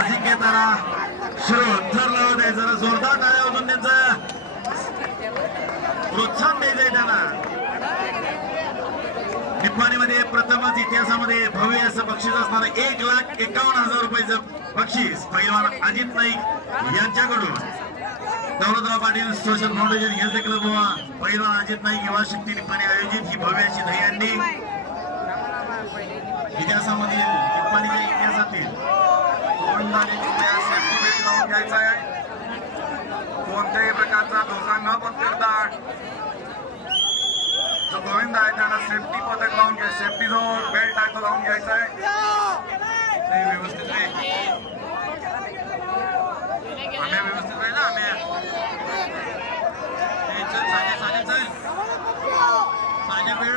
अजिंक्य तारा श्रोत ठरलं होते. जरा जोरदार टाळ्या होतून त्यांचं प्रोत्साहन द्यायचंय त्यांना. निप्पाणीमध्ये प्रथमच इतिहासामध्ये भव्य असं बक्षीस असणार 1,51,000 रुपयाचं बक्षीस पैलवान अजित नाईक यांच्याकडून. Daulatrao Patil social foundation health club व पैलवान अजित नाईक युवा शक्ती निप्पाणी आयोजित ही भव्य अशी दहीहंडी इतिहासामधील निप्पाणीच्या इतिहासातील लावून घ्यायचा आहे. कोणत्याही प्रकारचा धोका न पत्करता जो गोविंद आहे त्यांना सेफ्टी पदक लावून घ्या. सेफ्टी जो बेल्ट आहे तो लावून घ्यायचा आहे. व्यवस्थित रे आम्ही व्यवस्थित राहील ना आम्ही चल साने चल साने वेळ